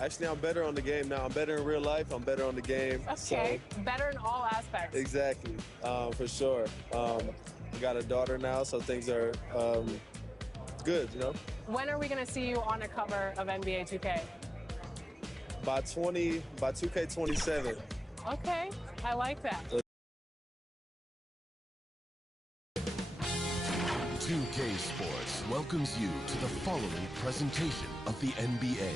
Actually, I'm better on the game now. I'm better in real life. I'm better on the game. Okay, So, better in all aspects. exactly, for sure. I got a daughter now, so things are good, you know? When are we going to see you on a cover of NBA 2K? By 2K27. Okay, I like that. 2K Sports welcomes you to the following presentation of the NBA.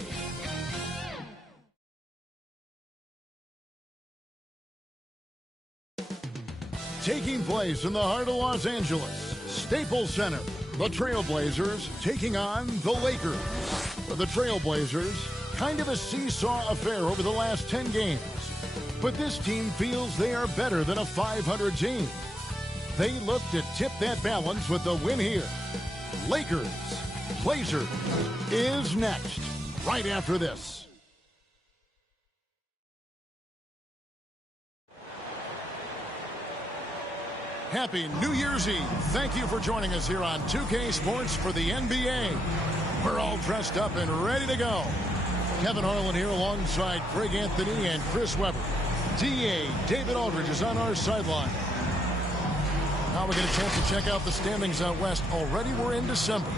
Taking place in the heart of Los Angeles, Staples Center, the Trailblazers taking on the Lakers. For the Trailblazers, kind of a seesaw affair over the last 10 games. But this team feels they are better than a 500 team. They look to tip that balance with the win here. Lakers, Blazers is next, right after this. Happy New Year's Eve. Thank you for joining us here on 2K Sports for the NBA. We're all dressed up and ready to go. Kevin Harlan here alongside Craig Anthony and Chris Webber. DA David Aldridge is on our sideline. Now we get a chance to check out the standings out west. Already we're in December.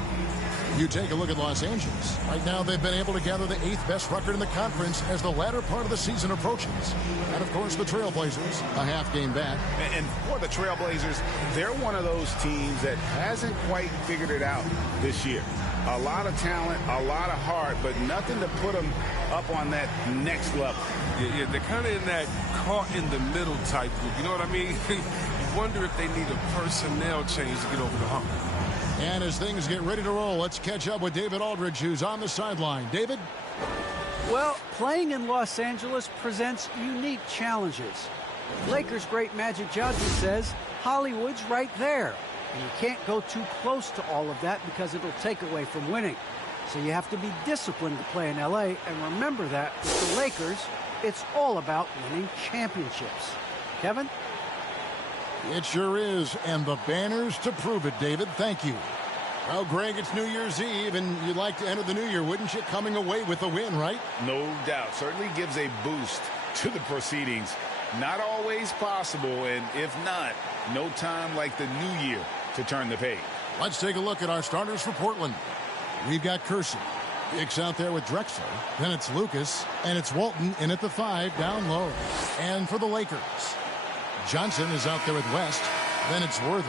You take a look at Los Angeles. Right now they've been able to gather the 8th best record in the conference as the latter part of the season approaches. And of course the Trailblazers, a half game back. And for the Trailblazers, they're one of those teams that hasn't quite figured it out this year. A lot of talent, a lot of heart, but nothing to put them up on that next level. Yeah, they're kind of in that caught in the middle type group. You know what I mean? You wonder if they need a personnel change to get over the hump. And as things get ready to roll, let's catch up with David Aldridge, who's on the sideline. David? Well, playing in Los Angeles presents unique challenges. Lakers great Magic Johnson says Hollywood's right there. And you can't go too close to all of that because it'll take away from winning. So you have to be disciplined to play in L.A. And remember that with the Lakers, it's all about winning championships. Kevin? It sure is, and the banners to prove it, David. Thank you. Well, Greg, it's New Year's Eve, and you'd like to enter the new year, wouldn't you? Coming away with a win, right? No doubt. Certainly gives a boost to the proceedings. Not always possible, and if not, no time like the new year to turn the page. Let's take a look at our starters for Portland. We've got Kersey. Hicks out there with Drexler. Then it's Lucas, and it's Walton in at the 5, down low. And for the Lakers, Johnson is out there with West. Then it's Worthy.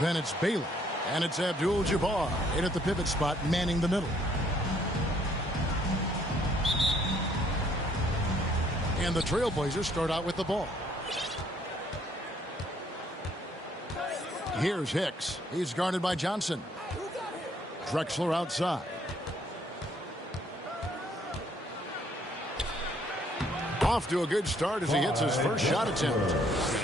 Then it's Bailey. And it's Abdul-Jabbar in at the pivot spot, manning the middle. And the Trailblazers start out with the ball. Here's Hicks. He's guarded by Johnson. Drexler outside. Off to a good start as he hits his first shot attempt.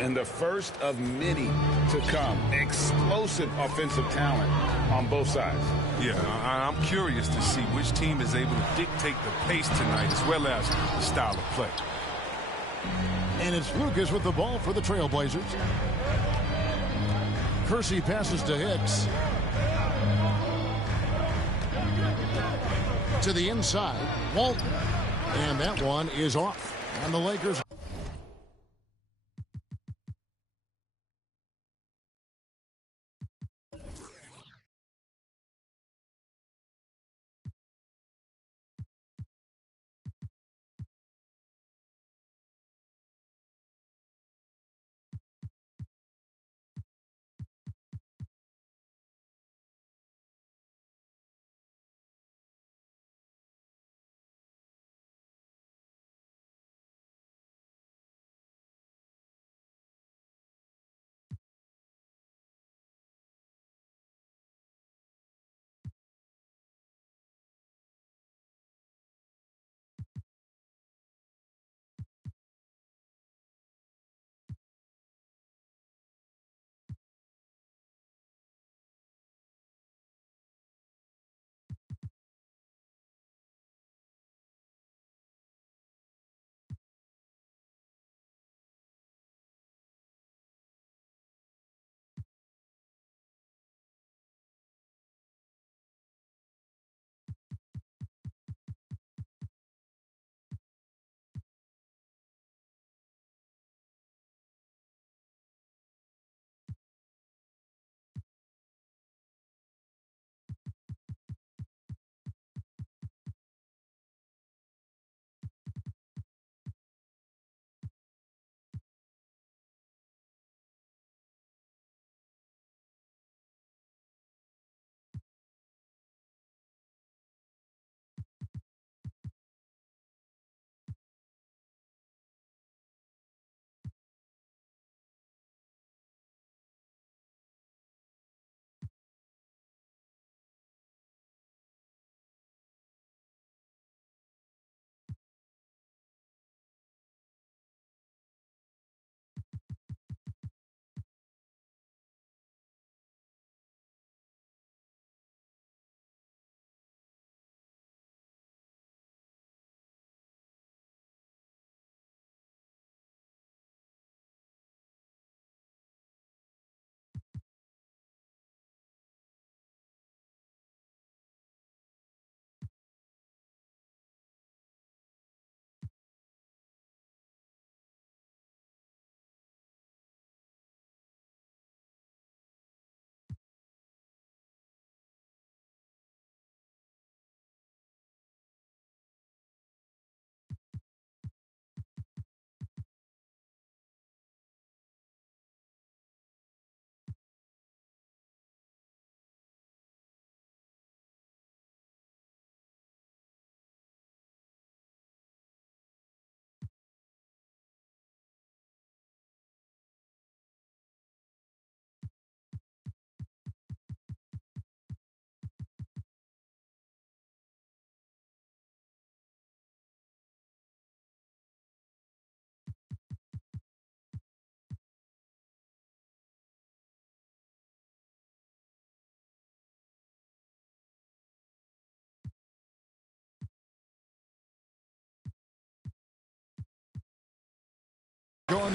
And the first of many to come. Explosive offensive talent on both sides. Yeah, I'm curious to see which team is able to dictate the pace tonight as well as the style of play. And it's Lucas with the ball for the Trailblazers. Kersey passes to Hicks. To the inside, Walton. And that one is off. And the Lakers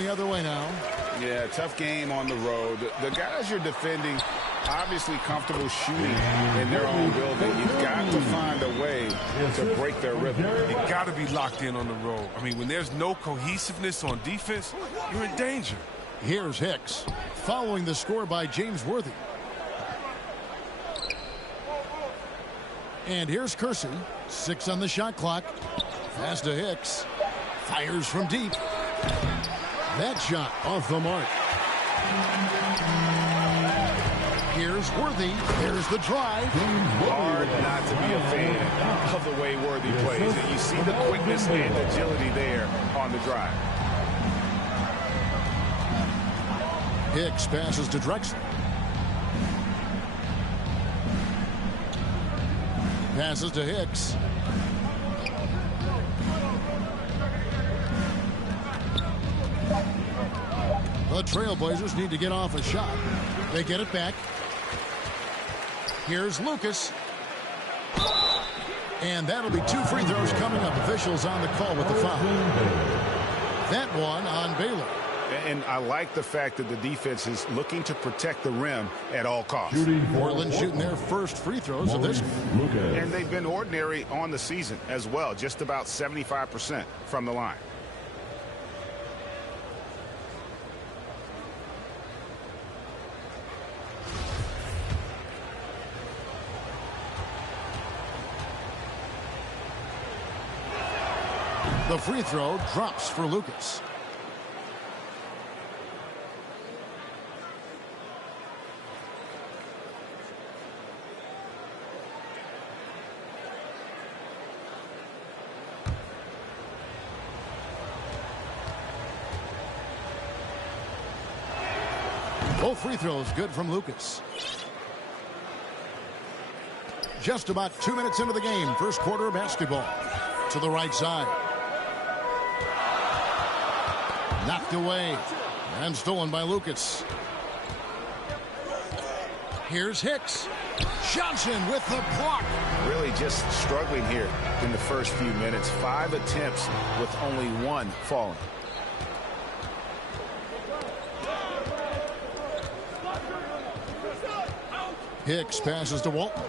the other way now. Yeah, tough game on the road. The guys you're defending obviously comfortable shooting in their own building. You've got to find a way to break their rhythm. You got to be locked in on the road. I mean, when there's no cohesiveness on defense, you're in danger. Here's Hicks, following the score by James Worthy. And here's Kersey, 6 on the shot clock. Pass to Hicks. Fires from deep. That shot off the mark. Here's Worthy. There's the drive. Hard not to be a fan of the way Worthy plays. And you see the quickness and agility there on the drive. Hicks passes to Drexler. Passes to Hicks. The Trailblazers need to get off a shot. They get it back. Here's Lucas. And that'll be 2 free throws coming up. Officials on the call with the foul. That one on Baylor. And I like the fact that the defense is looking to protect the rim at all costs. Portland shooting their first free throws of this. And they've been ordinary on the season as well. Just about 75% from the line. The free throw drops for Lucas. Both free throws good from Lucas. Just about 2 minutes into the game. First quarter of basketball. To the right side. Knocked away. And stolen by Lucas. Here's Hicks. Johnson with the block. Really just struggling here in the first few minutes. 5 attempts with only 1 falling. Hicks passes to Walton.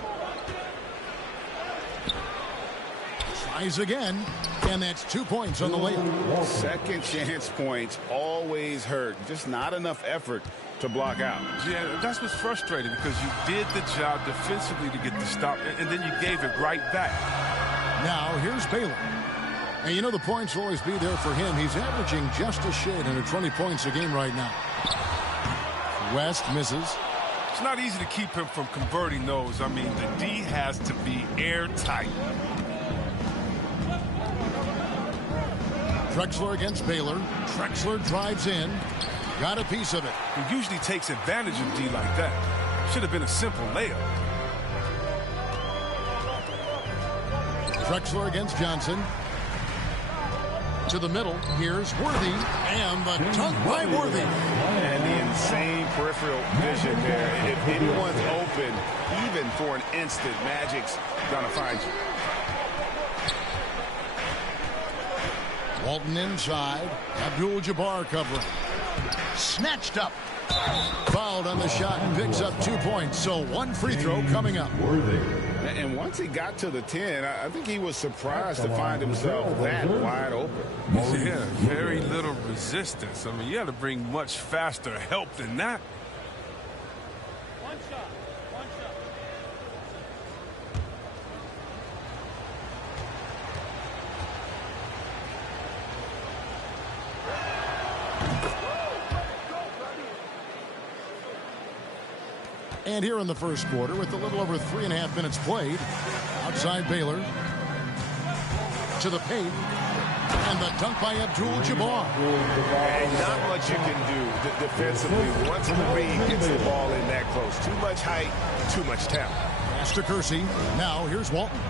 Tries again, and that's 2 points on the layup. Second chance points always hurt. Just not enough effort to block out. Yeah, that's what's frustrating because you did the job defensively to get the stop, and then you gave it right back. Now here's Baylor. And you know the points will always be there for him. He's averaging just a shade under 20 points a game right now. West misses. It's not easy to keep him from converting those. I mean, the D has to be airtight. Drexler against Baylor. Drexler drives in. Got a piece of it. He usually takes advantage of D like that. Should have been a simple layup. Drexler against Johnson. To the middle. Here's Worthy. And the dunk by Worthy. And the insane peripheral vision there. If anyone's open, even for an instant, Magic's going to find you. Walton inside. Abdul-Jabbar covering. Snatched up. Fouled on the shot and picks up 2 points. So 1 free throw coming up. And once he got to the 10, I think he was surprised to find himself that wide open. Yeah, very little resistance. I mean, you had to bring much faster help than that. One shot. And here in the first quarter, with a little over 3.5 minutes played, outside Baylor, to the paint, and the dunk by Abdul-Jabbar. And not much you can do defensively once the lead gets the ball in that close. Too much height, too much talent. Pass to Kersey. Now here's Walton.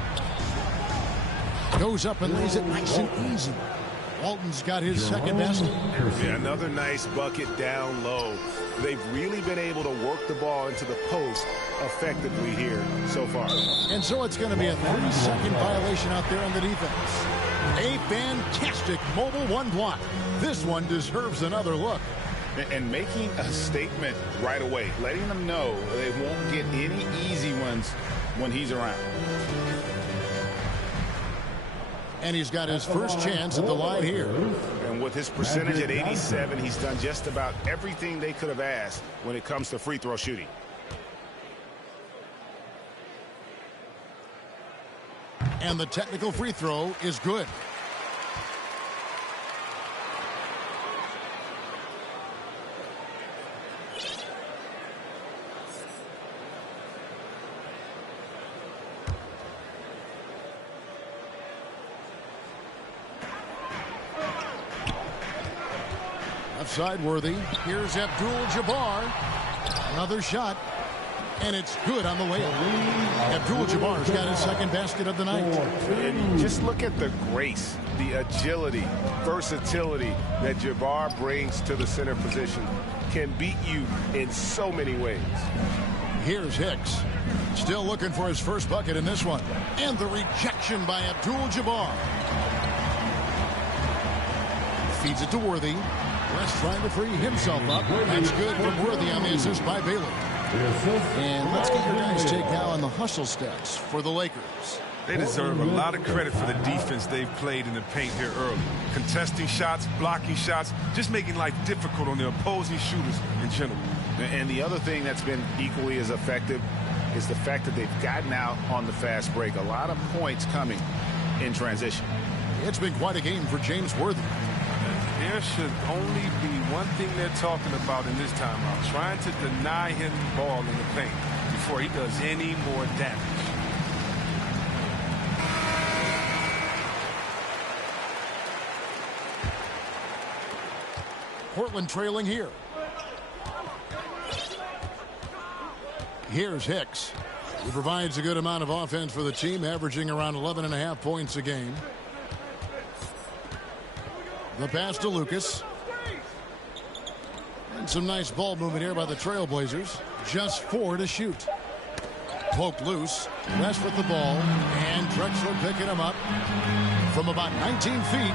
Goes up and lays it nice and easy. Walton's got his second best. Yeah, another nice bucket down low. They've really been able to work the ball into the post effectively here so far. And so it's going to be a 3-second violation out there on the defense. A fantastic mobile one block. This one deserves another look. And making a statement right away, letting them know they won't get any easy ones when he's around. And he's got his first chance at the line here. And with his percentage at 87, he's done just about everything they could have asked when it comes to free throw shooting. And the technical free throw is good. Side Worthy. Here's Abdul-Jabbar. Another shot. And it's good on the layup. Abdul-Jabbar's got his second basket of the night. And just look at the grace, the agility, versatility that Jabbar brings to the center position. Can beat you in so many ways. Here's Hicks. Still looking for his first bucket in this one. And the rejection by Abdul-Jabbar. Feeds it to Worthy. West trying to free himself up. That's good from Worthy on the assist by Baylor. And let's get your guys' take now on the hustle steps for the Lakers. They deserve a lot of credit for the defense they've played in the paint here early. Contesting shots, blocking shots, just making life difficult on the opposing shooters in general. And the other thing that's been equally as effective is the fact that they've gotten out on the fast break. A lot of points coming in transition. It's been quite a game for James Worthy. There should only be one thing they're talking about in this timeout, trying to deny him the ball in the paint before he does any more damage. Portland trailing here. Here's Hicks. He provides a good amount of offense for the team, averaging around 11.5 points a game. The pass to Lucas. And some nice ball movement here by the Trailblazers. Just 4 to shoot. Poked loose. West with the ball. And Drexler picking him up from about 19 feet.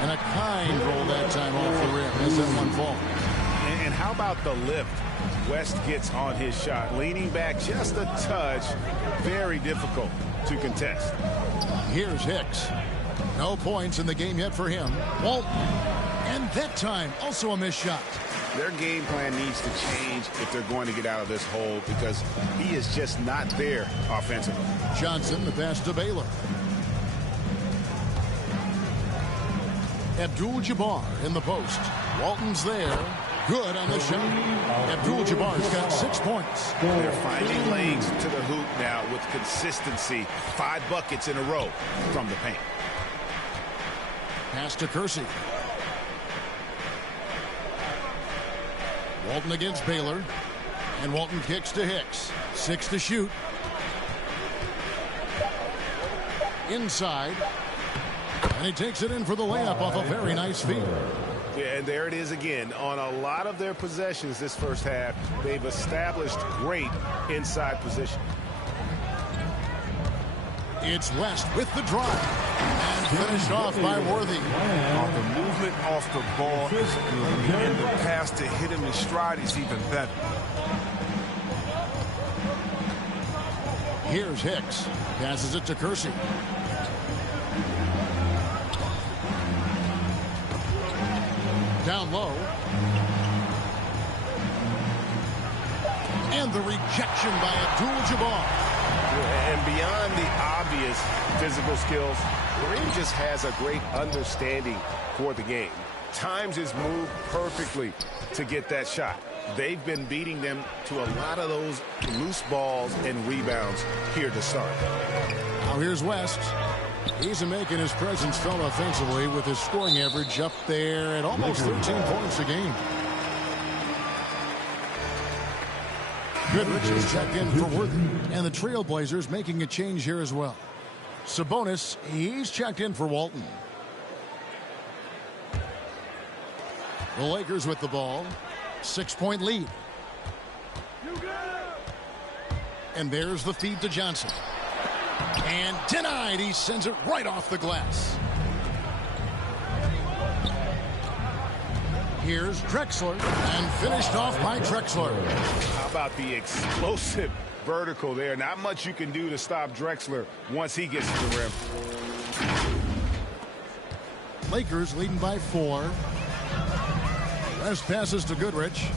And a kind roll that time off the rim. As that one fall. And how about the lift West gets on his shot? Leaning back just a touch. Very difficult to contest. Here's Hicks. No points in the game yet for him. Walton. And that time, also a missed shot. Their game plan needs to change if they're going to get out of this hole because he is just not there offensively. Johnson, the pass to Baylor. Abdul-Jabbar in the post. Walton's there. Good on the shot. Abdul-Jabbar's got 6 points. They're finding lanes to the hoop now with consistency. 5 buckets in a row from the paint. Pass to Kersey. Walton against Baylor. And Walton kicks to Hicks. 6 to shoot. Inside. And he takes it in for the layup off a very nice feed. Yeah, and there it is again. On a lot of their possessions this first half, they've established great inside position. It's West with the drive. And finished off by Worthy. The movement off the ball is good. And the pass to hit him in stride is even better. Here's Hicks. Passes it to Kersey. Down low. And the rejection by Abdul-Jabbar. And beyond the obvious physical skills, Kareem just has a great understanding for the game. Times his move perfectly to get that shot. They've been beating them to a lot of those loose balls and rebounds here to start. Now here's West. He's making his presence felt offensively with his scoring average up there at almost 13 points a game. Goodrich is checked in for Worthy. And the Trailblazers making a change here as well. Sabonis, he's checked in for Walton. The Lakers with the ball. 6-point lead. And there's the feed to Johnson. And denied. He sends it right off the glass. Here's Drexler, and finished off by Drexler. How about the explosive vertical there? Not much you can do to stop Drexler once he gets to the rim. Lakers leading by 4. West passes to Goodrich.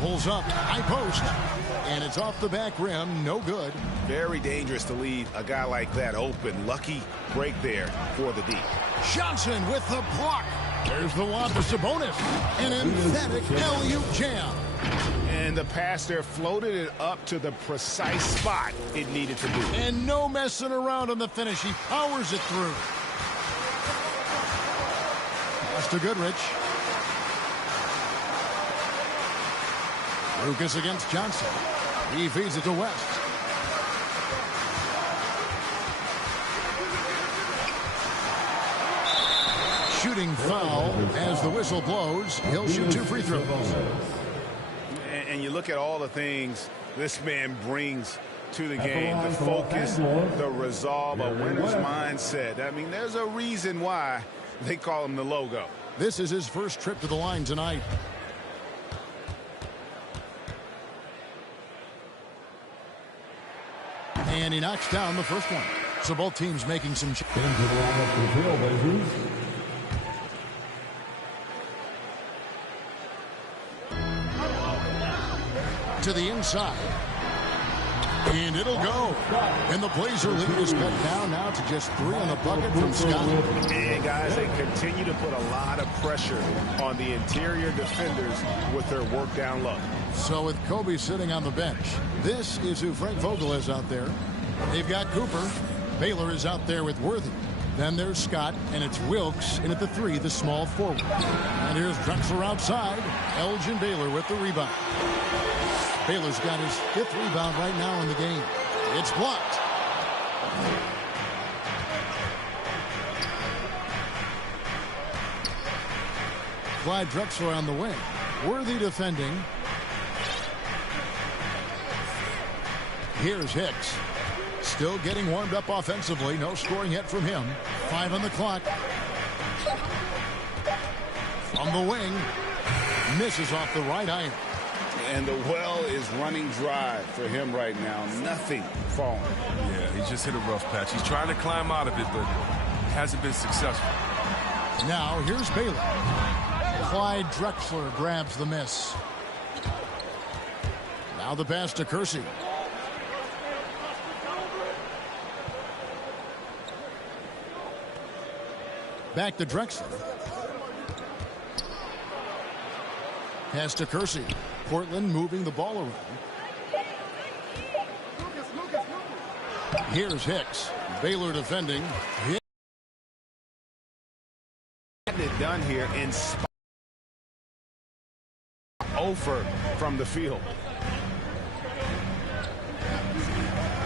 Pulls up, high post, and it's off the back rim, no good. Very dangerous to leave a guy like that open. Lucky break there for the D. Johnson with the block. There's the lob to Sabonis. An emphatic alley-oop jam. And the pass there floated it up to the precise spot it needed to be. And no messing around on the finish. He powers it through. Pass to Goodrich. Lucas against Johnson. He feeds it to West. Shooting foul as the whistle blows. He'll shoot 2 free throws. And you look at all the things this man brings to the game. The focus, the resolve, a winner's mindset. I mean, there's a reason why they call him the logo. This is his first trip to the line tonight. And he knocks down the first one. So both teams making some to the inside. And it'll go. And the Blazer lead is cut down now to just 3 on the bucket from Scott. And guys, they continue to put a lot of pressure on the interior defenders with their work down low. So with Kobe sitting on the bench, this is who Frank Vogel is out there. They've got Cooper. Baylor is out there with Worthy. Then there's Scott, and it's Wilkes in at the 3, the small forward. And here's Drexler outside. Elgin Baylor with the rebound. Baylor's got his 5th rebound right now in the game. It's blocked. Clyde Drexler on the wing. Worthy defending. Here's Hicks. Still getting warmed up offensively. No scoring yet from him. 5 on the clock. From the wing. Misses off the right iron. And the well is running dry for him right now. Nothing falling. Yeah, he just hit a rough patch. He's trying to climb out of it, but hasn't been successful. Now here's Baylor. Clyde Drexler grabs the miss. Now the pass to Kersey. Back to Drexler. Pass to Kersey. Portland moving the ball around. Here's Hicks. Baylor defending. Getting it done here in spot. Over from the field.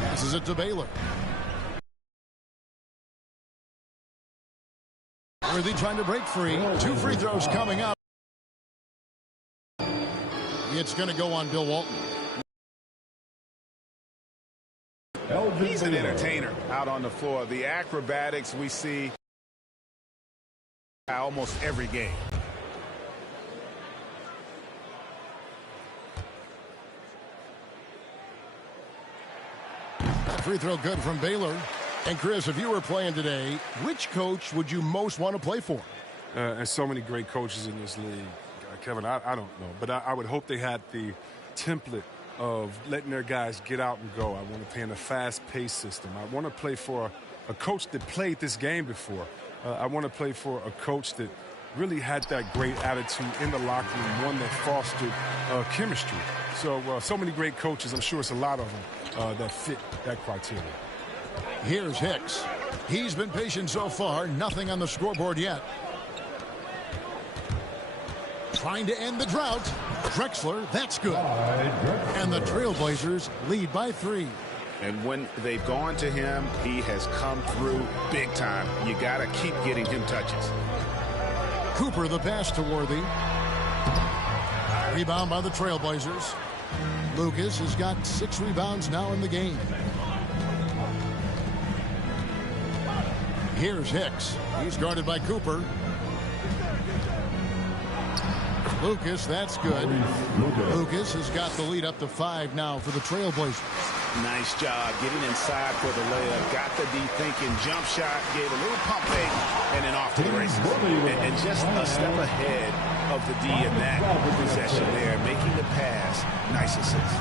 Passes it to Baylor. Worthy trying to break free. 2 free throws coming up. It's going to go on Bill Walton. He's an entertainer out on the floor. The acrobatics we see almost every game. Free throw good from Baylor. And Chris, if you were playing today, which coach would you most want to play for? There's so many great coaches in this league. Kevin, I don't know. But I would hope they had the template of letting their guys get out and go. I want to play in a fast-paced system. I want to play for a coach that played this game before. I want to play for a coach that really had that great attitude in the locker room, one that fostered chemistry. So many great coaches. I'm sure it's a lot of them that fit that criteria. Here's Hicks. He's been patient so far. Nothing on the scoreboard yet. Trying to end the drought. Drexler, that's good. And the Trailblazers lead by 3. And when they've gone to him, he has come through big time. You got to keep getting him touches. Cooper, the pass to Worthy. Rebound by the Trailblazers. Lucas has got 6 rebounds now in the game. Here's Hicks. He's guarded by Cooper. Lucas, that's good. Lucas has got the lead up to 5 now for the Trailblazers. Nice job getting inside for the layup. Got the D thinking, jump shot, gave a little pump fake, and then off to the races. And just a step ahead of the D in that possession there, making the pass. Nice assist.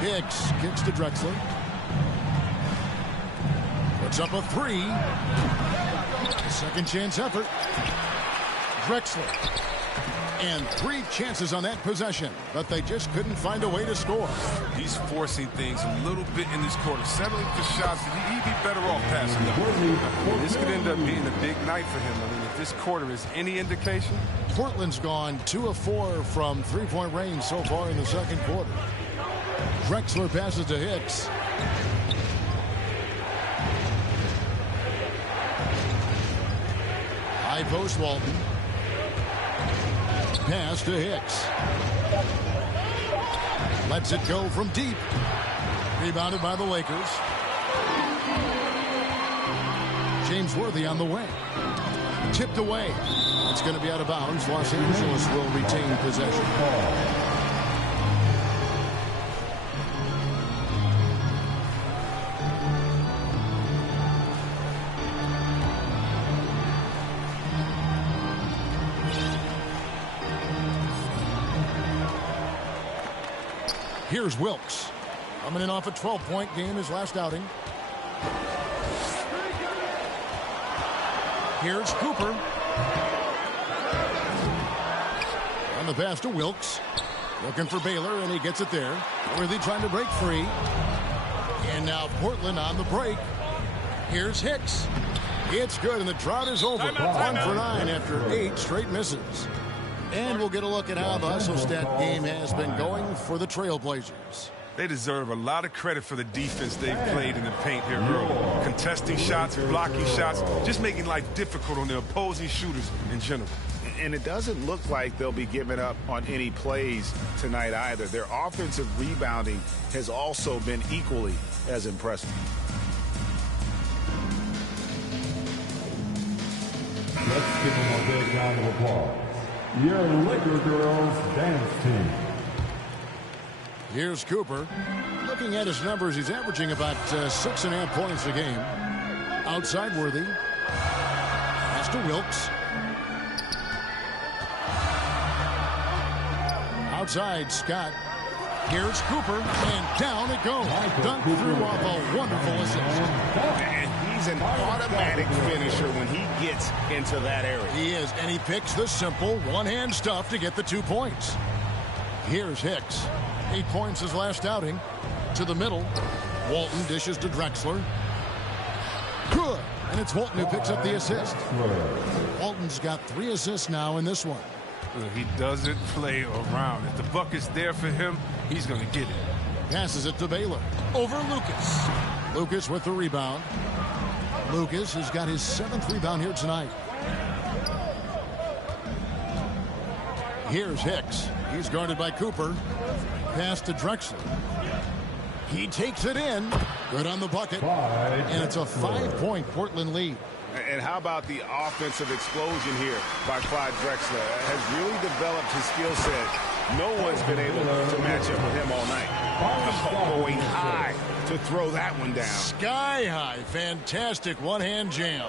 Hicks kicks to Drexler. Puts up a 3. A second chance effort. Drexler. And 3 chances on that possession, but they just couldn't find a way to score. He's forcing things a little bit in this quarter, settling for shots that he'd be better off passing them. This could end up being a big night for him. I mean, if this quarter is any indication. Portland's gone 2 of 4 from 3-point range so far in the second quarter. Drexler passes to Hicks. High post Walton. Pass to Hicks. Lets it go from deep. Rebounded by the Lakers. James Worthy on the way. Tipped away. It's going to be out of bounds. Los Angeles will retain possession. Here's Wilkes. Coming in off a 12-point game, his last outing. Here's Cooper. On the pass to Wilkes. Looking for Baylor, and he gets it there. Worthy trying to break free. And now Portland on the break. Here's Hicks. It's good, and the drought is over. 1 for 9 after 8 straight misses. And we'll get a look at how the hustle stat game has been going for the Trailblazers. They deserve a lot of credit for the defense they've played in the paint here early. Contesting shots, blocking shots, just making life difficult on the opposing shooters in general. And it doesn't look like they'll be giving up on any plays tonight either. Their offensive rebounding has also been equally as impressive. Let's give them a big round of applause. Your Laker girls dance team. Here's Cooper. Looking at his numbers, he's averaging about 6.5 points a game. Outside Worthy. Pass to Wilkes. Outside Scott. Here's Cooper, and down it goes. Dunked through off a wonderful assist. And he's an automatic finisher when he gets into that area. He is, and he picks the simple one-hand stuff to get the 2 points. Here's Hicks. 8 points his last outing. To the middle. Walton dishes to Drexler. Good. And it's Walton who picks up the assist. Walton's got 3 assists now in this one. He doesn't play around. If the bucket's there for him, he's going to get it. Passes it to Baylor. Over Lucas. Lucas with the rebound. Lucas has got his 7th rebound here tonight. Here's Hicks. He's guarded by Cooper. Pass to Drexler. He takes it in. Good on the bucket. And it's a 5-point Portland lead. And how about the offensive explosion here by Clyde Drexler? Has really developed his skill set. No one's been able to match up with him all night. Going high to throw that one down. Sky high. Fantastic one-hand jam.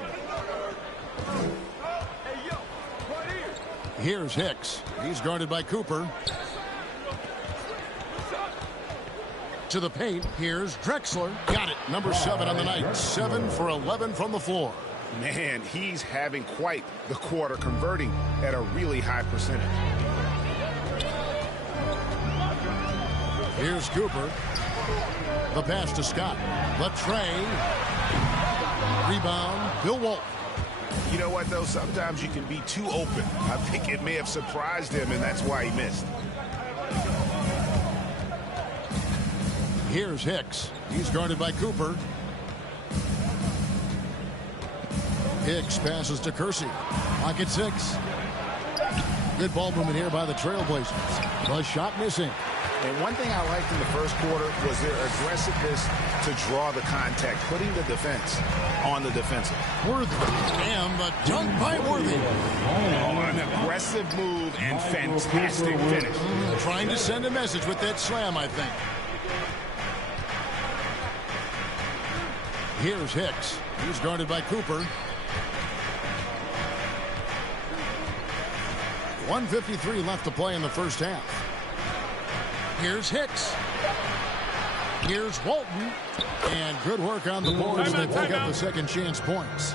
Here's Hicks. He's guarded by Cooper. To the paint. Here's Drexler. Got it. Number 7 on the night. 7 for 11 from the floor. Man, he's having quite the quarter, converting at a really high percentage. Here's Cooper. The pass to Scott. The tray. Rebound. Bill Walton. You know what, though? Sometimes you can be too open. I think it may have surprised him, and that's why he missed. Here's Hicks. He's guarded by Cooper. Hicks passes to Kersey. Pocket 6. Good ball movement here by the Trailblazers. The shot missing. And one thing I liked in the first quarter was their aggressiveness to draw the contact, putting the defense on the defensive. Worthy. And the dunk by Worthy. Oh, an aggressive move and fantastic finish. Trying to send a message with that slam, I think. Here's Hicks. He's guarded by Cooper. 1:53 left to play in the first half. Here's Hicks. Here's Walton. And good work on the boards. They pick up the second chance points.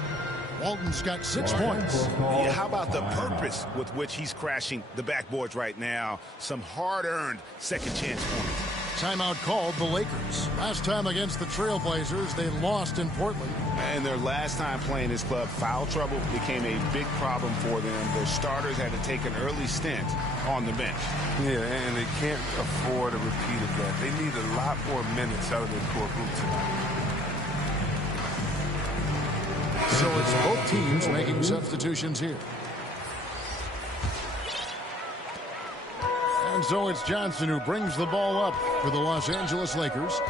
Walton's got 6 points. Yeah, how about the purpose with which he's crashing the backboards right now? Some hard-earned second chance points. Timeout called the Lakers. Last time against the Trailblazers, they lost in Portland. And their last time playing this club, foul trouble became a big problem for them. Their starters had to take an early stint on the bench. Yeah, and they can't afford a repeat of that. They need a lot more minutes out of their core group tonight. So it's both teams making substitutions here. And so it's Johnson who brings the ball up for the Los Angeles Lakers.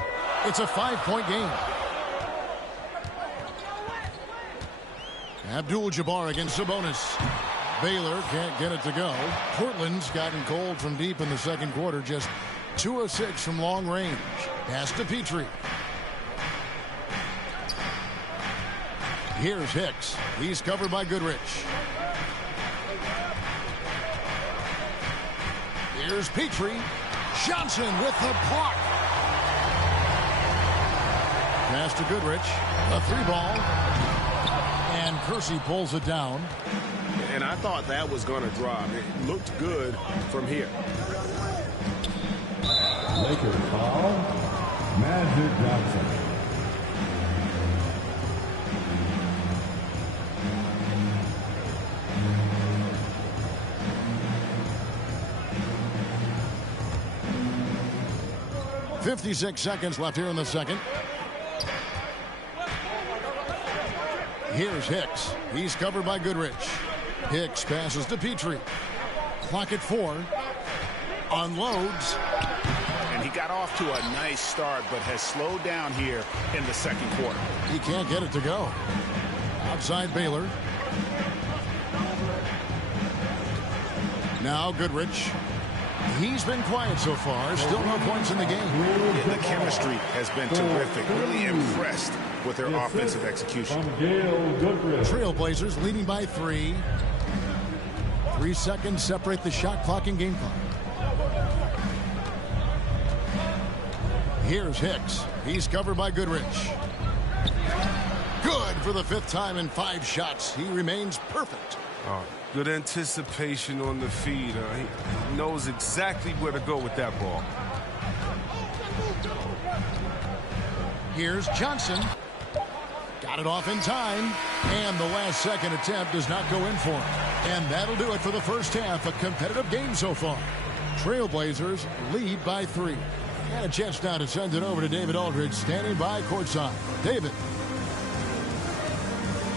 It's a 5-point game. Abdul-Jabbar against Sabonis. Baylor can't get it to go. Portland's gotten cold from deep in the second quarter. Just 2 of 6 from long range. Pass to Petrie. Here's Hicks. He's covered by Goodrich. Here's Petrie. Johnson with the block. Pass to Goodrich. A 3-ball. And Kersey pulls it down. And I thought that was going to drop. It looked good from here. Lakers foul. Magic Johnson. .56 seconds left here in the second. Here's Hicks. He's covered by Goodrich. Hicks passes to Petrie. Clock at 4. Unloads. And he got off to a nice start, but has slowed down here in the second quarter. He can't get it to go. Outside Baylor. Now Goodrich. He's been quiet so far. Still no points in the game. Yeah, the chemistry has been terrific. Really impressed with their offensive execution. Trailblazers leading by 3. 3 seconds separate the shot clock and game clock. Here's Hicks. He's covered by Goodrich. Good for the 5th time in 5 shots. He remains perfect. Good anticipation on the feed. He knows exactly where to go with that ball. Here's Johnson. Got it off in time. And the last second attempt does not go in for him. And that'll do it for the first half. A competitive game so far. Trailblazers lead by 3. And a chance now to send it over to David Aldridge, standing by courtside. David.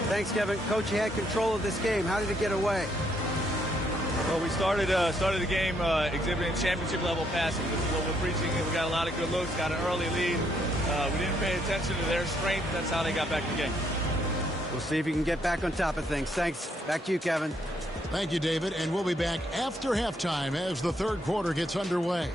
Thanks, Kevin. Coach, you had control of this game. How did it get away? Well, we started the game exhibiting championship-level passing. This is what we're preaching. We got a lot of good looks, got an early lead. We didn't pay attention to their strength. That's how they got back in the game. We'll see if you can get back on top of things. Thanks. Back to you, Kevin. Thank you, David. And we'll be back after halftime as the third quarter gets underway.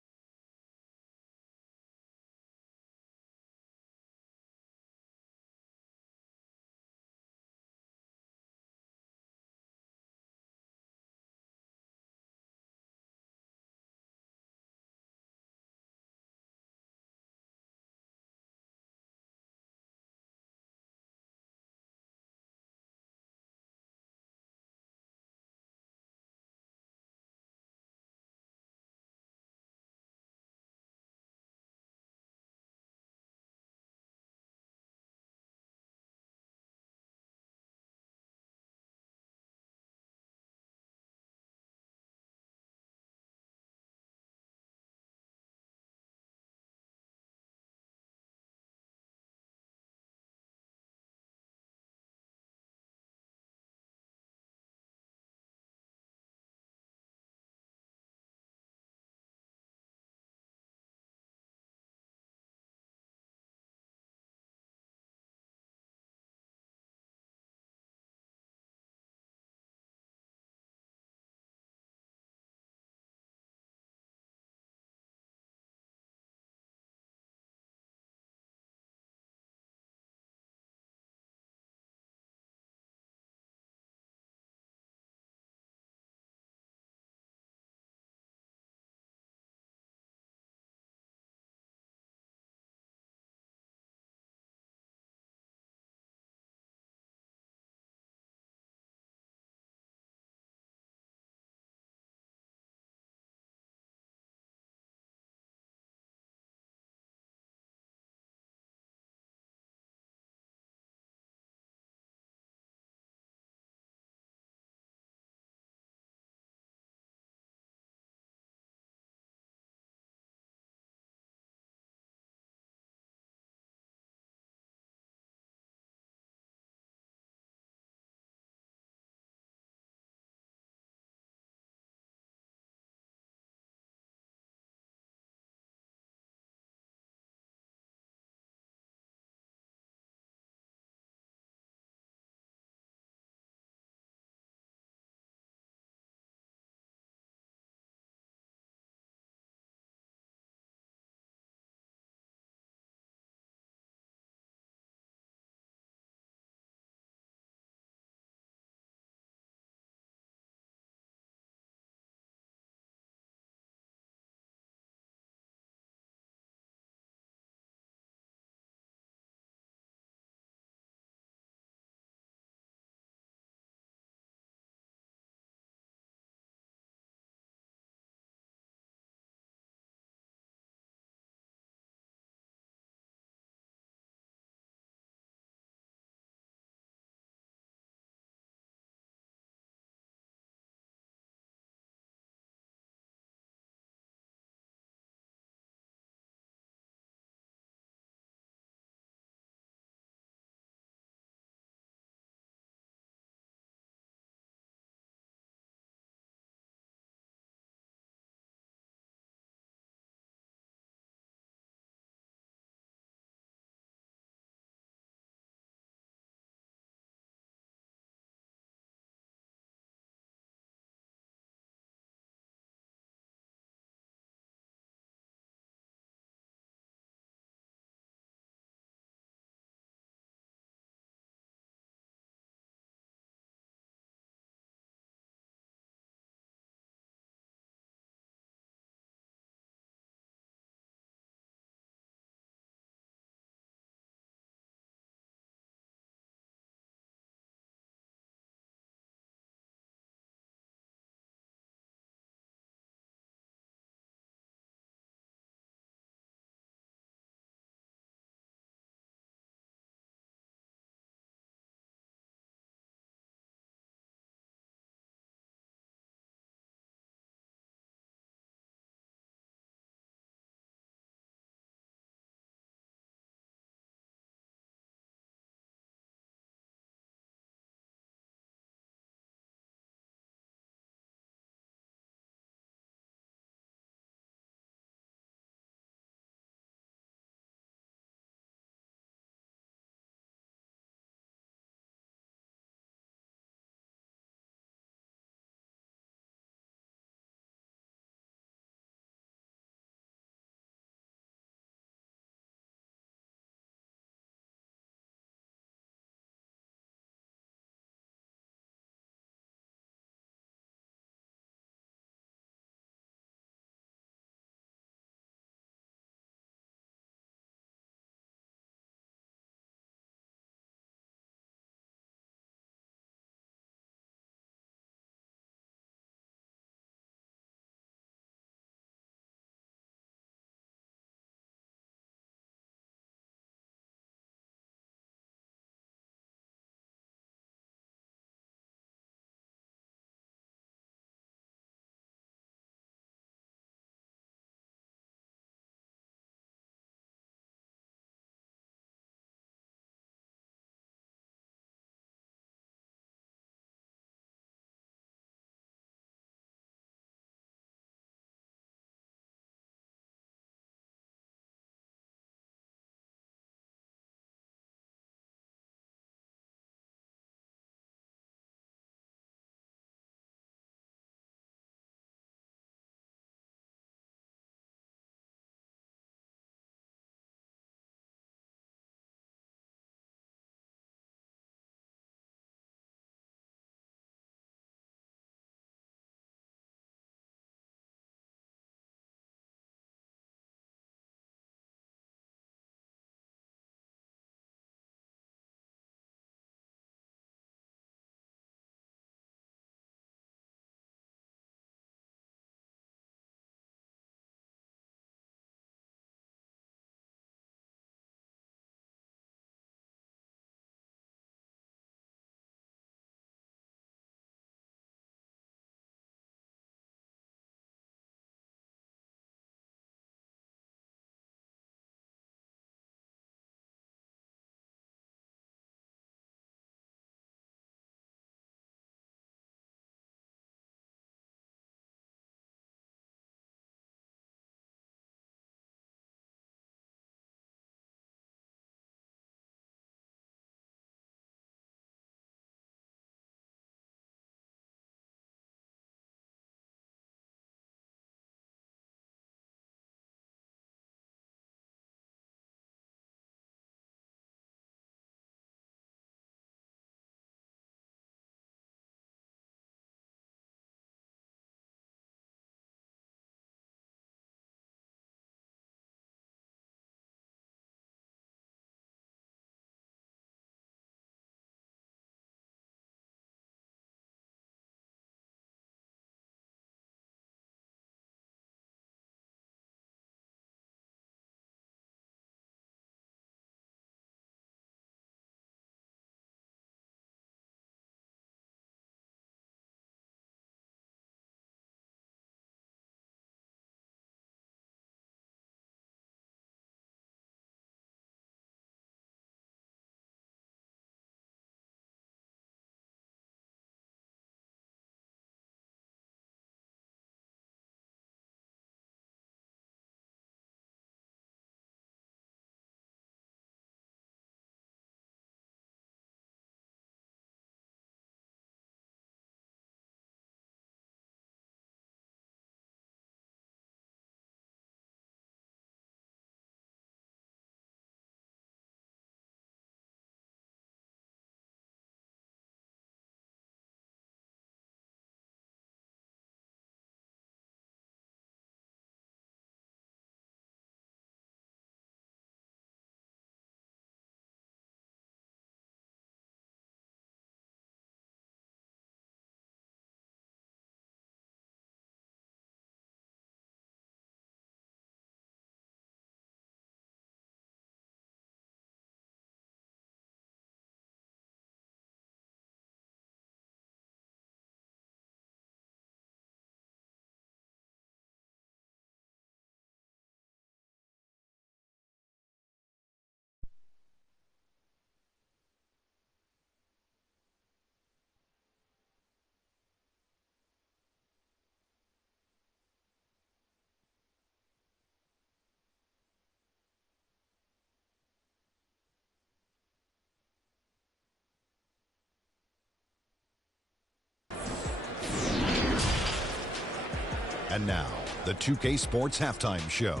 And now, the 2K Sports Halftime Show.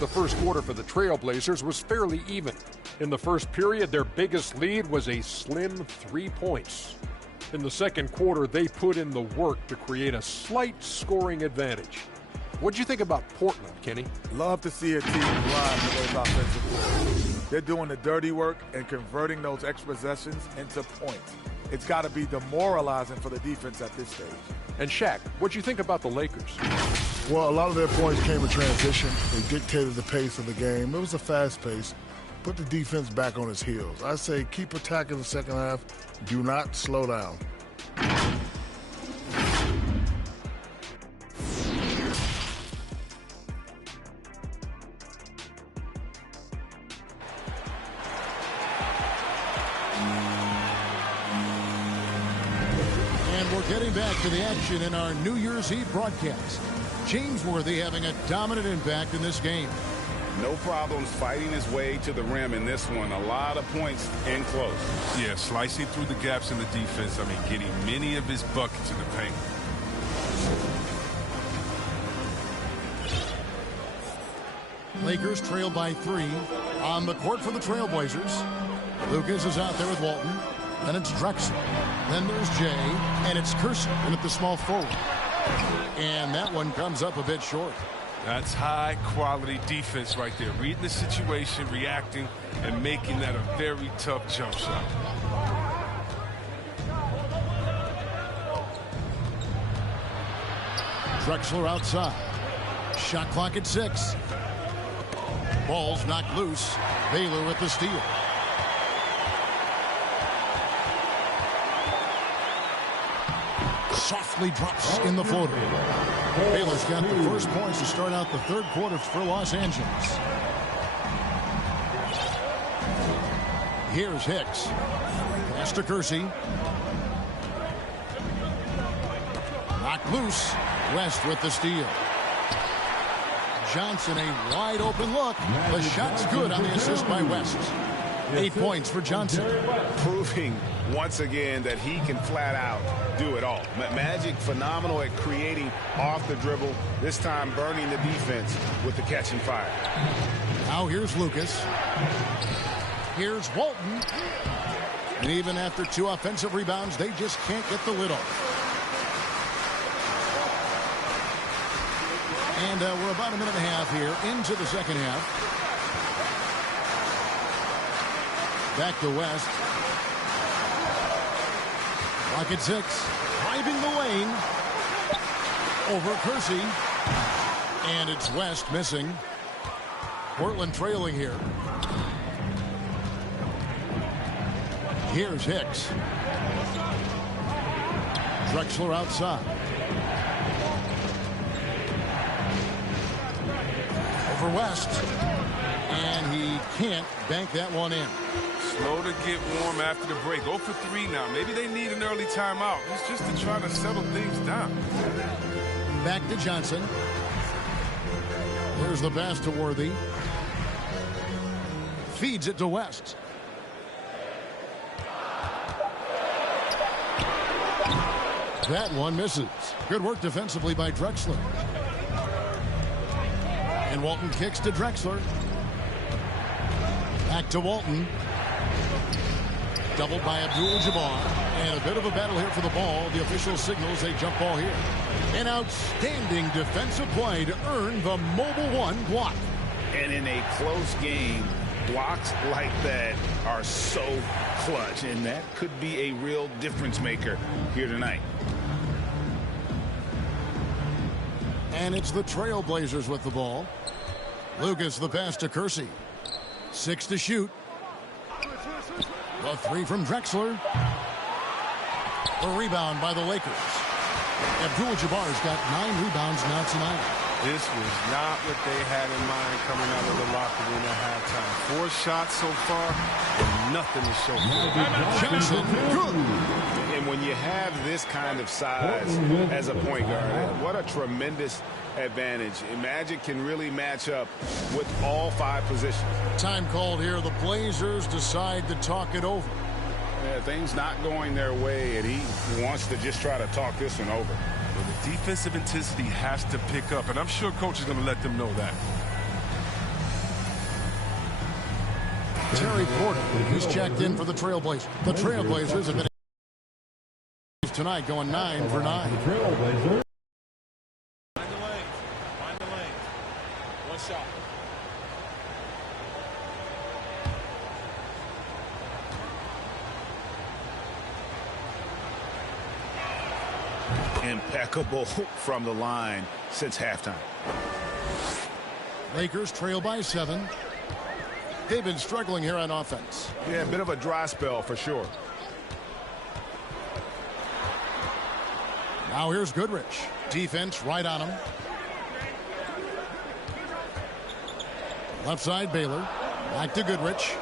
The first quarter for the Trailblazers was fairly even. In the first period, their biggest lead was a slim 3 points. In the second quarter, they put in the work to create a slight scoring advantage. What'd you think about Portland, Kenny? Love to see a team thrive for those offensive points. They're doing the dirty work and converting those extra possessions into points. It's got to be demoralizing for the defense at this stage. And Shaq, what'd you think about the Lakers? Well, a lot of their points came in transition. They dictated the pace of the game. It was a fast pace. Put the defense back on its heels. I say keep attacking the second half. Do not slow down. And we're getting back to the action in our New Year's Eve broadcast. James Worthy having a dominant impact in this game. No problems fighting his way to the rim in this one. A lot of points in close. Yeah, slicing through the gaps in the defense. I mean, getting many of his buckets in the paint. Lakers trail by 3 on the court for the Trailblazers. Lucas is out there with Walton. Then it's Drexler. Then there's Jay. And it's Kersey in at the small forward. And that one comes up a bit short. That's high-quality defense right there. Reading the situation, reacting, and making that a very tough jump shot. Drexler outside. Shot clock at 6. Ball's knocked loose. Baylor with the steal. Softly drops in the floater. Baylor's got the first points to start out the third quarter for Los Angeles. Here's Hicks. Pass to Kersey. Knocked loose. West with the steal. Johnson, a wide open look. The shot's good on the assist by West. 8 points for Johnson. Proving once again that he can flat out do it all. Magic phenomenal at creating off the dribble. This time burning the defense with the catch and fire. Now here's Lucas. Here's Walton. And even after 2 offensive rebounds, they just can't get the lid off. And we're about a minute and a half here into the second half. Back to West. Clock at 6. Driving the lane. Over Kersey. And it's West missing. Portland trailing here. Here's Hicks. Drexler outside. Over West. And he can't bank that one in. Slow to get warm after the break. Go for 3 now. Maybe they need an early timeout. It's just to try to settle things down. Back to Johnson. There's the pass to Worthy. Feeds it to West. That one misses. Good work defensively by Drexler. And Walton kicks to Drexler. Back to Walton. Doubled by Abdul-Jabbar. And a bit of a battle here for the ball. The official signals a jump ball here. An outstanding defensive play to earn the Mobile One block. And in a close game, blocks like that are so clutch. And that could be a real difference maker here tonight. And it's the Trailblazers with the ball. Lucas the pass to Kersey. 6 to shoot. The 3 from Drexler. The rebound by the Lakers. Abdul-Jabbar's got 9 rebounds now tonight. This was not what they had in mind coming out of the locker room at halftime. 4 shots so far, and nothing to show for it. Johnson, good. And when you have this kind of size as a point guard, what a tremendous advantage. Magic can really match up with all 5 positions. Time called here. The Blazers decide to talk it over. Yeah, things not going their way, and he wants to just try to talk this one over. Well, the defensive intensity has to pick up, and I'm sure coach is going to let them know that. Terry Porter is checked in for the Trailblazers. The Trailblazers have been tonight going 9 for 9. The Trailblazers. Find the lane. Find the lane. One shot. Impeccable from the line since halftime. Lakers trail by 7. They've been struggling here on offense. Yeah, a bit of a dry spell for sure. Now here's Goodrich. Defense right on him. Left side Baylor. Back to Goodrich.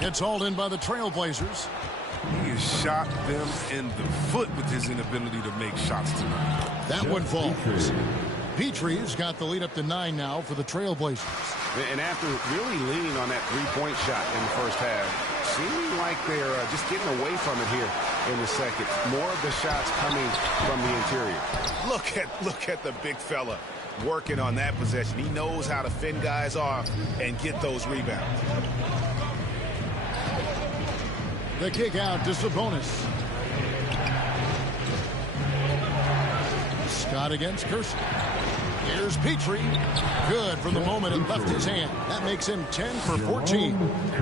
It's hauled in by the Trailblazers. He has shot them in the foot with his inability to make shots tonight. That one falls. Petrie's got the lead up to 9 now for the Trailblazers. And after really leaning on that three-point shot in the first half, seeming like they're just getting away from it here in the second. More of the shots coming from the interior. Look at the big fella working on that possession. He knows how to fend guys off and get those rebounds. The kick out to Sabonis. Scott against Kersey. Here's Petrie. Good for the moment. It left his hand. That makes him 10 for 14.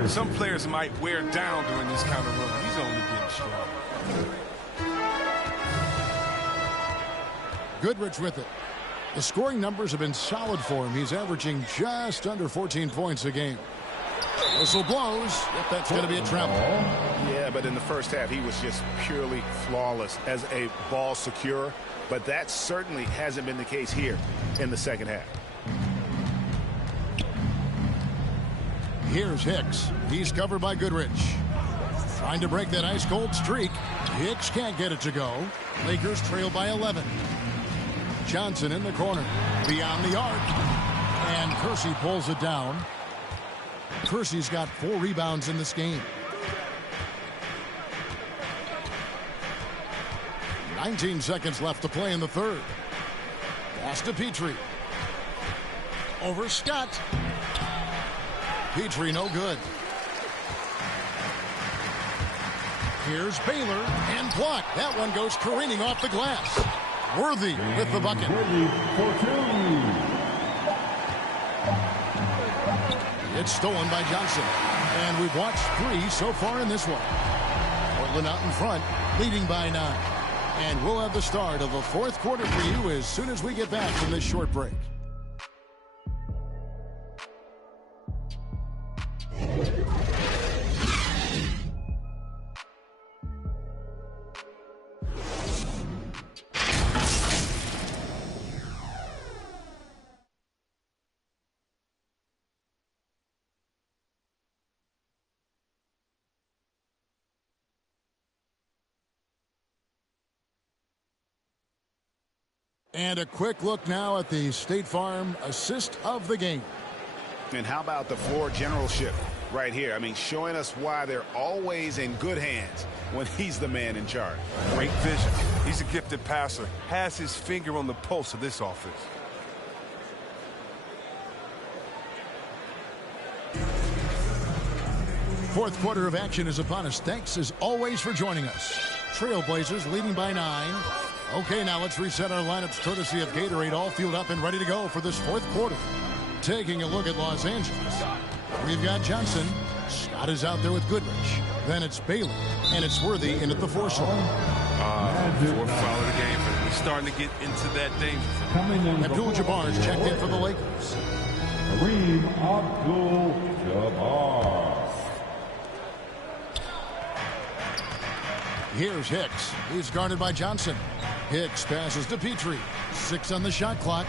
Some players might wear down during this kind of run. He's only getting strong. Goodrich with it. The scoring numbers have been solid for him. He's averaging just under 14 points a game. Whistle blows. If that's going to be a travel. Yeah, but in the first half, he was just purely flawless as a ball securer. But that certainly hasn't been the case here in the second half. Here's Hicks. He's covered by Goodrich. Trying to break that ice-cold streak. Hicks can't get it to go. Lakers trail by 11. Johnson in the corner. Beyond the arc. And Kersey pulls it down. Kersey's got 4 rebounds in this game. 19 seconds left to play in the third. Pass to Petrie. Over Scott. Petrie no good. Here's Baylor and blocked. That one goes careening off the glass. Worthy with the bucket. Worthy for 2. It's stolen by Johnson. And we've watched 3 so far in this one. Portland out in front, leading by 9. And we'll have the start of the fourth quarter for you as soon as we get back from this short break. And a quick look now at the State Farm assist of the game. And how about the floor generalship right here? I mean, showing us why they're always in good hands when he's the man in charge. Great vision. He's a gifted passer. Has his finger on the pulse of this offense. Fourth quarter of action is upon us. Thanks as always for joining us. Trailblazers leading by 9. Okay, now let's reset our lineups courtesy of Gatorade, all fueled up and ready to go for this fourth quarter. Taking a look at Los Angeles. We've got Johnson. Scott is out there with Goodrich. Then it's Baylor. And it's Worthy in at the 4 slot. Fourth foul of the game. We're starting to get into that danger zone. Abdul-Jabbar's checked in for the Lakers. Kareem Abdul-Jabbar. Here's Hicks. He's guarded by Johnson. Hicks passes to Petrie. 6 on the shot clock.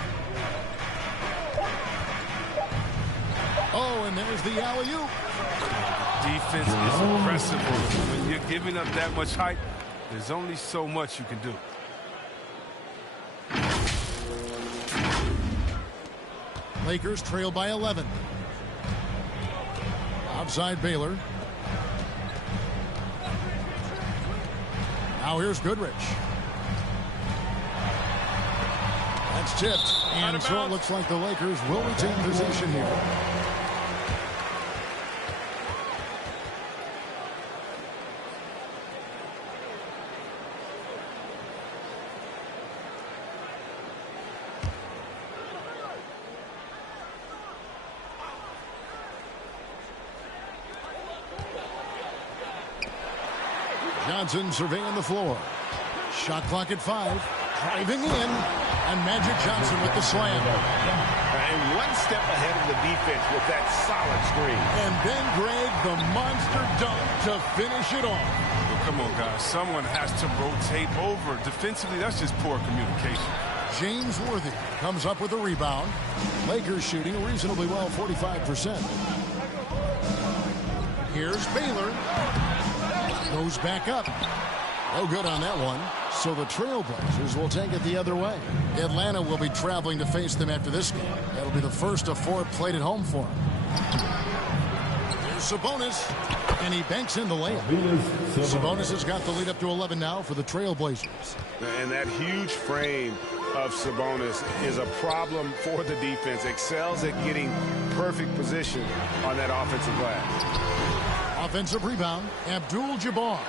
Oh, and there's the alley-oop. Defense is impressive. When you're giving up that much height, there's only so much you can do. Lakers trail by 11. Outside Baylor. Now here's Goodrich. That's tipped. And so it looks like the Lakers will retain possession here. Johnson surveying the floor. Shot clock at 5. Driving in. And Magic Johnson with the slam. And one step ahead of the defense with that solid screen. And then Greg, the monster dunk to finish it off. Well, come on, guys. Someone has to rotate over. Defensively, that's just poor communication. James Worthy comes up with a rebound. Lakers shooting reasonably well, 45%. Here's Baylor. Goes back up. No good on that one. So the Trailblazers will take it the other way. Atlanta will be traveling to face them after this game. That'll be the first of 4 played at home for them. There's Sabonis, and he banks in the layup. Sabonis has got the lead up to 11 now for the Trailblazers. And that huge frame of Sabonis is a problem for the defense. Excels at getting perfect position on that offensive glass. Offensive rebound, Abdul-Jabbar.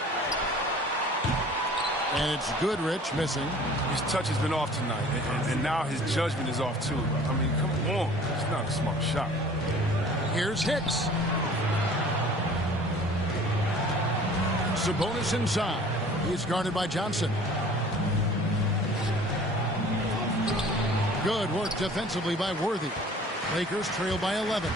And it's Goodrich missing. His touch has been off tonight, and now his judgment is off too. I mean, come on. It's not a smart shot. Here's Hicks. Sabonis inside. He's guarded by Johnson. Good work defensively by Worthy. Lakers trail by 11.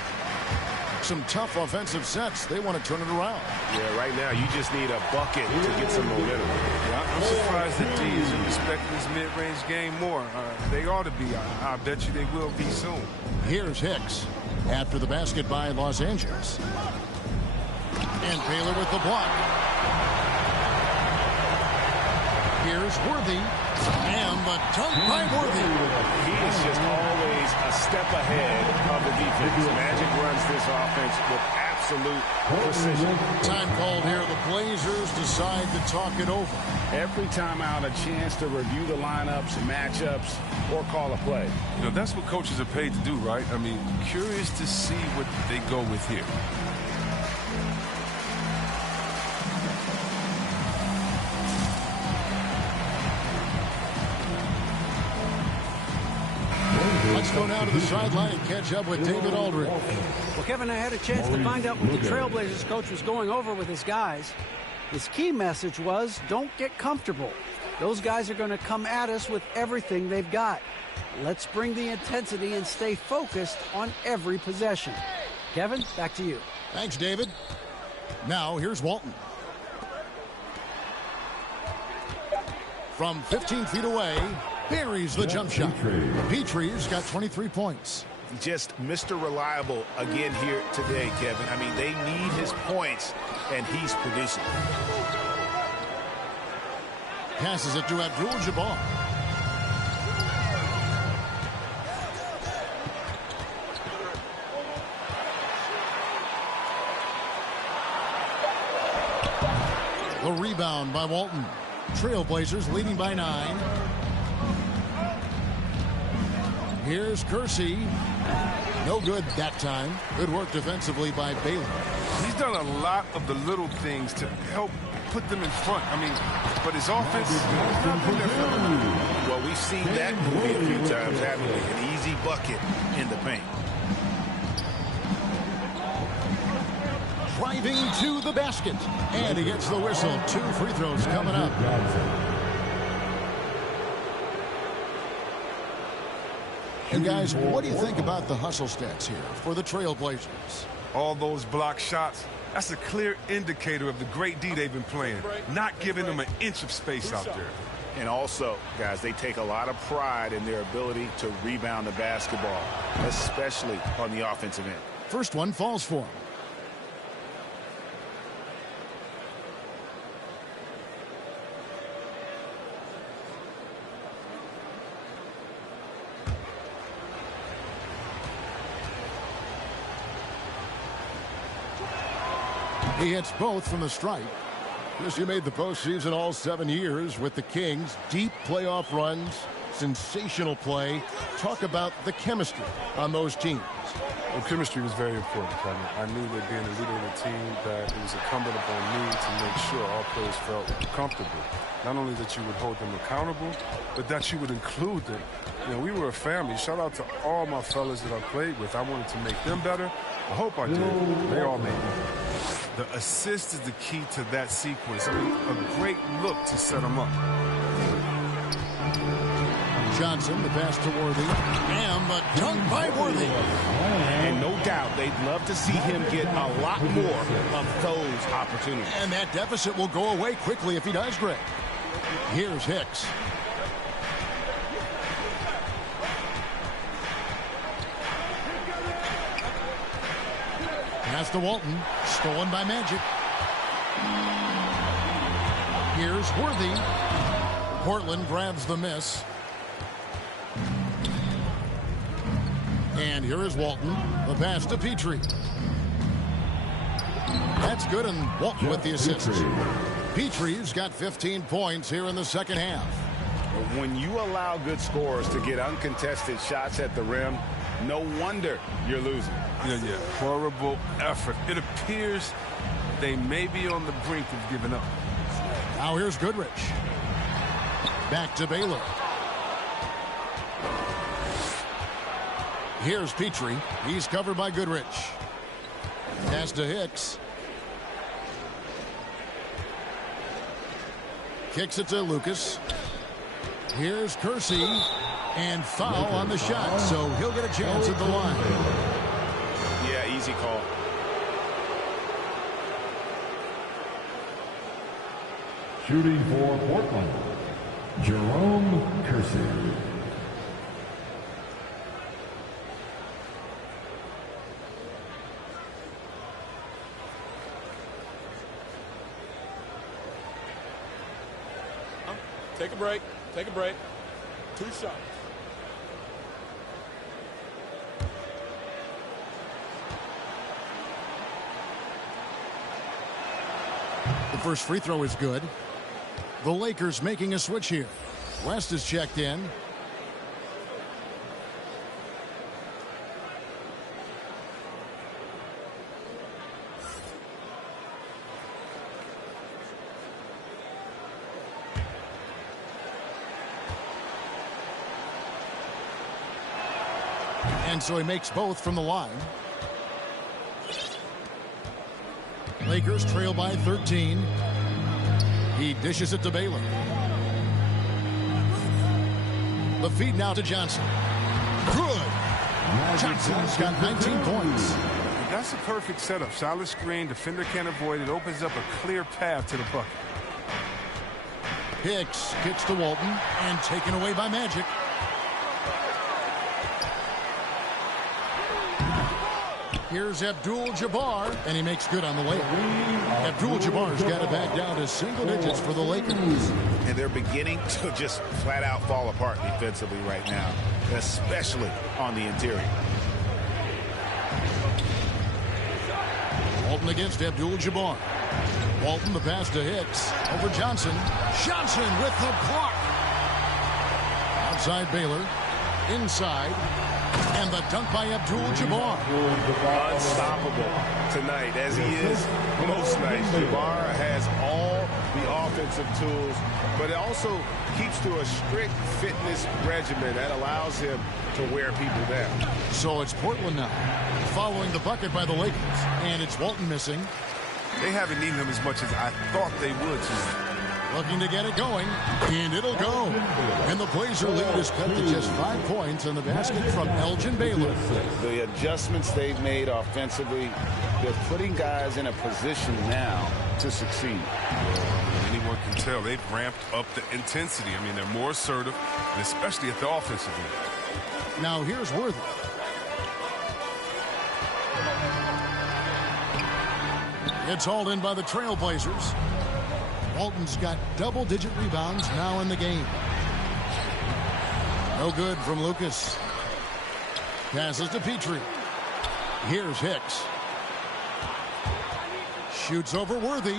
Some tough offensive sets. They want to turn it around. Yeah, right now you just need a bucket to get some momentum. Yeah, I'm surprised that D isn't respecting this mid-range game more. They ought to be. I bet you they will be soon. Here's Hicks after the basket by Los Angeles. And Baylor with the block. Here's Worthy. And the dunk by Worthy. He is just always a step ahead of the defense. Magic runs this offense with absolute precision. Time called here. The Blazers decide to talk it over. Every time out, a chance to review the lineups, matchups, or call a play. You know, that's what coaches are paid to do, right? I mean, curious to see what they go with here. Let's go now to the sideline and catch up with David Aldridge. Well, Kevin, I had a chance to find out what the Trailblazers coach was going over with his guys. His key message was, don't get comfortable. Those guys are going to come at us with everything they've got. Let's bring the intensity and stay focused on every possession. Kevin, back to you. Thanks, David. Now, here's Walton. From 15 feet away, buries the jump shot. Petrie's got 23 points. Just Mr. Reliable again here today, Kevin. I mean, they need his points, and he's producing. Passes it to Abdul-Jabbar. The rebound by Walton. Trailblazers leading by 9. Here's Kersey. No good that time. Good work defensively by Baylor. He's done a lot of the little things to help put them in front. I mean, but his offense has not been there for him. Well, we've seen that movie a few times, haven't we? An easy bucket in the paint. Driving to the basket. And he gets the whistle. 2 free throws coming up. And guys, what do you think about the hustle stats here for the Trailblazers? All those block shots, that's a clear indicator of the great D they've been playing, not giving them an inch of space out there. And also, guys, they take a lot of pride in their ability to rebound the basketball, especially on the offensive end. First one falls for him. He hits both from the stripe. He made the postseason all 7 years with the Kings. Deep playoff runs, sensational play. Talk about the chemistry on those teams. Well, chemistry was very important, Kevin. I knew that being a leader of the team, that it was incumbent upon me to make sure all players felt comfortable. Not only that you would hold them accountable, but that you would include them. You know, we were a family. Shout out to all my fellas that I played with. I wanted to make them better. I hope I did. They all made me better. The assist is the key to that sequence. I mean, a great look to set them up. Johnson, the pass to Worthy, and the dunk by Worthy. And no doubt they'd love to see him get a lot more of those opportunities. And that deficit will go away quickly if he does, Greg. Here's Hicks. Pass to Walton, stolen by Magic. Here's Worthy. Portland grabs the miss. And here is Walton. The pass to Petrie. That's good, and Walton with the assist. Petrie's got 15 points here in the second half. When you allow good scorers to get uncontested shots at the rim, no wonder you're losing. Yeah. Horrible effort. It appears they may be on the brink of giving up. Now here's Goodrich. Back to Baylor. Here's Petrie. He's covered by Goodrich. Pass to Hicks. Kicks it to Lucas. Here's Kersey. And foul on the shot, so he'll get a chance at the line. Yeah, easy call. Shooting for Portland, Jerome Kersey. Take a break. Take a break. 2 shots. The first free throw is good. The Lakers making a switch here. West is checked in. And so he makes both from the line. Lakers trail by 13. He dishes it to Baylor. The feed now to Johnson. Good. Johnson's got 19 points. That's a perfect setup. Solid screen. Defender can't avoid it. Opens up a clear path to the bucket. Hicks kicks to Walton and taken away by Magic. Here's Abdul-Jabbar, and he makes good on the layup. Abdul-Jabbar's got it back down to single digits for the Lakers. And they're beginning to just flat out fall apart defensively right now, especially on the interior. Walton against Abdul-Jabbar. Walton, the pass to Hicks. Over Johnson. Johnson with the block. Outside Baylor. Inside. And the dunk by Abdul-Jabbar. Unstoppable tonight, as he is most nights. Jabbar has all the offensive tools, but it also keeps to a strict fitness regimen that allows him to wear people down. So it's Portland now, following the bucket by the Lakers, and it's Walton missing. They haven't needed him as much as I thought they would tonight. Looking to get it going, and it'll go. And the Blazer lead is cut to just 5 points on the basket from Elgin Baylor. The adjustments they've made offensively, they're putting guys in a position now to succeed. Anyone can tell they've ramped up the intensity. I mean, they're more assertive, and especially at the offensive end. Now here's Worthy. It's hauled in by the Trailblazers. Walton's got double-digit rebounds now in the game. No good from Lucas. Passes to Petrie. Here's Hicks. Shoots over Worthy.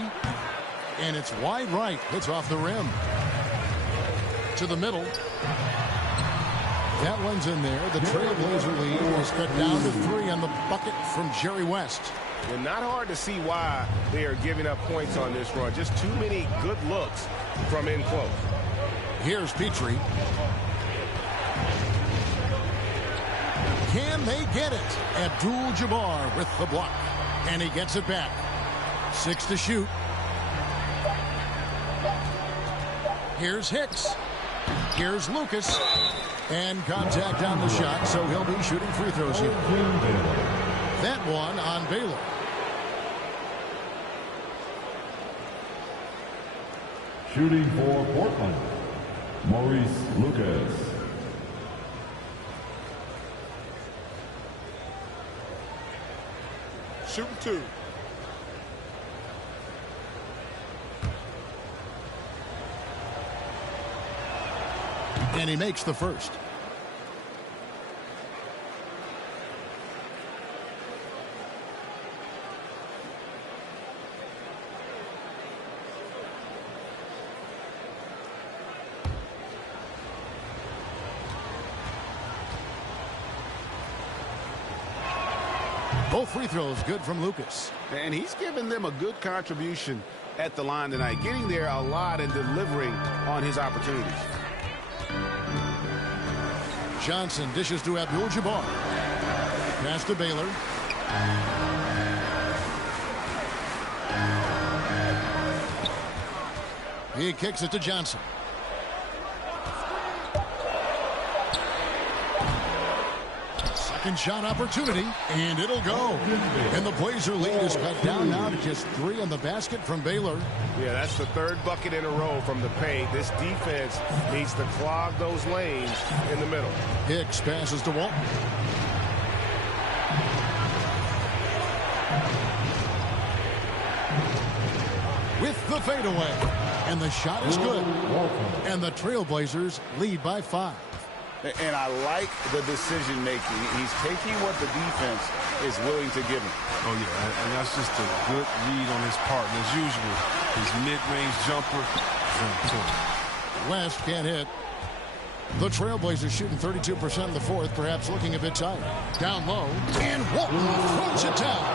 And it's wide right. It's off the rim. To the middle. That one's in there. The Trailblazer lead is cut down to 3 on the bucket from Jerry West. Well, not hard to see why they are giving up points on this run. Just too many good looks from in close. Here's Petrie. Can they get it? Abdul-Jabbar with the block. And he gets it back. 6 to shoot. Here's Hicks. Here's Lucas. And contact on the shot, so he'll be shooting free throws here. That one on Baylor. Shooting for Portland, Maurice Lucas. Shooting 2. And he makes the first. Both free throws good from Lucas. And he's given them a good contribution at the line tonight, getting there a lot and delivering on his opportunities. Johnson dishes to Abdul-Jabbar. Pass to Baylor. He kicks it to Johnson. Second shot opportunity, and it'll go. And the Blazer lead is cut down now to just 3 on the basket from Baylor. Yeah, that's the 3rd bucket in a row from the paint. This defense needs to clog those lanes in the middle. Hicks passes to Walton. With the fadeaway. And the shot is good. And the Trailblazers lead by 5. And I like the decision making. He's taking what the defense is willing to give him. Oh, yeah, and that's just a good read on his part. And as usual, his mid-range jumper. West can't hit. The Trailblazers shooting 32% in the 4th, perhaps looking a bit tired. Down low, and Walton throws it down.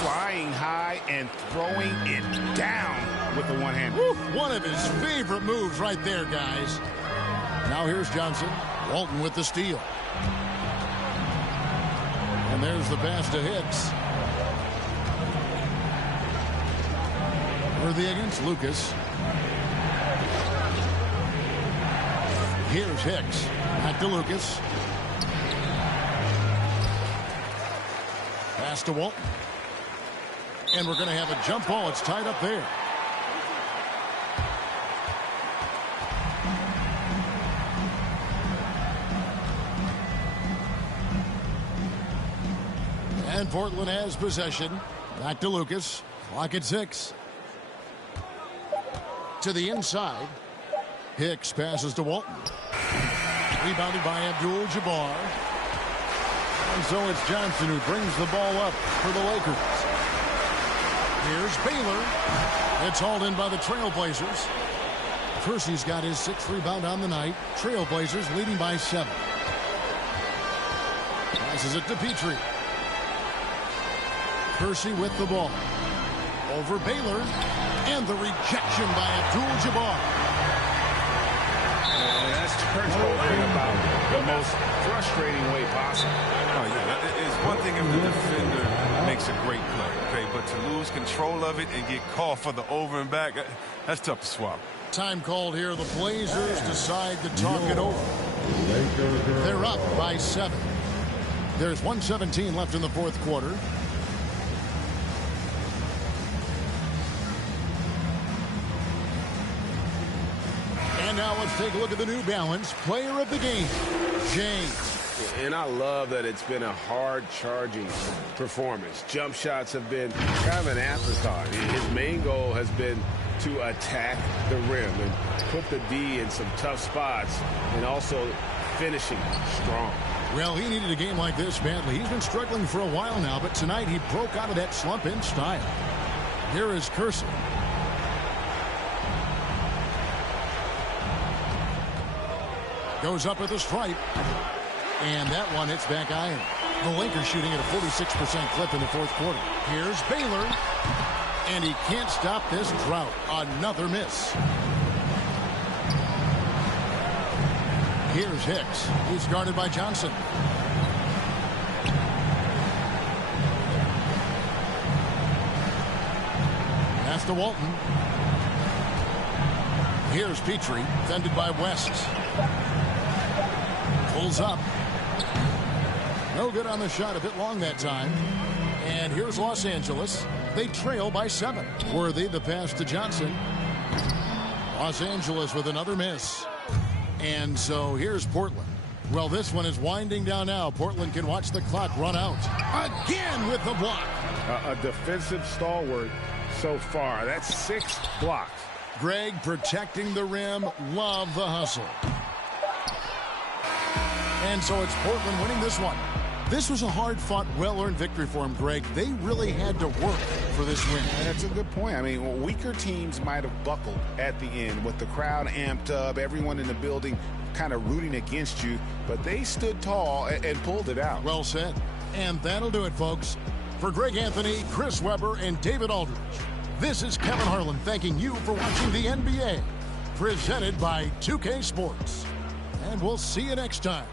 Flying high and throwing it down with the one hand. One of his favorite moves right there, guys. Now here's Johnson. Walton with the steal. And there's the pass to Hicks. Worthy against Lucas. Here's Hicks. Back to Lucas. Pass to Walton. And we're going to have a jump ball. It's tied up there. And Portland has possession. Back to Lucas. Clock at 6. To the inside. Hicks passes to Walton. Rebounded by Abdul-Jabbar. And so it's Johnson who brings the ball up for the Lakers. Here's Baylor. It's hauled in by the Trailblazers. Percy's got his 6th rebound on the night. Trailblazers leading by 7. Passes it to Petrie. Percy with the ball. Over Baylor. And the rejection by Abdul-Jabbar. That's turnovering about the most frustrating way possible. Oh, yeah, it's one thing if the defender makes a great play, okay? But to lose control of it and get called for the over and back, that's tough to swallow. Time called here. The Blazers decide to talk it over. They're up by 7. There's 1:17 left in the 4th quarter. And now let's take a look at the New Balance player of the game, James And I love that it's been a hard-charging performance. Jump shots have been kind of an afterthought. His main goal has been to attack the rim and put the D in some tough spots and also finishing strong. Well, he needed a game like this badly. He's been struggling for a while now, but tonight he broke out of that slump in style. Here is Curson. Goes up with a stripe. And that one hits back iron. The Lakers shooting at a 46% clip in the fourth quarter. Here's Baylor. And he can't stop this drought. Another miss. Here's Hicks. He's guarded by Johnson. Pass to Walton. Here's Petrie, defended by West. Pulls up. No good on the shot, a bit long that time. And here's Los Angeles. They trail by 7. Worthy, the pass to Johnson. Los Angeles with another miss. And so here's Portland. Well, this one is winding down now. Portland can watch the clock run out. Again with the block. A defensive stalwart so far. That's 6 blocks. Greg protecting the rim. Love the hustle. And so it's Portland winning this one. This was a hard-fought, well-earned victory for him, Greg. They really had to work for this win. And that's a good point. I mean, weaker teams might have buckled at the end with the crowd amped up, everyone in the building kind of rooting against you, but they stood tall and pulled it out. Well said. And that'll do it, folks. For Greg Anthony, Chris Webber, and David Aldridge, this is Kevin Harlan thanking you for watching the NBA, presented by 2K Sports. And we'll see you next time.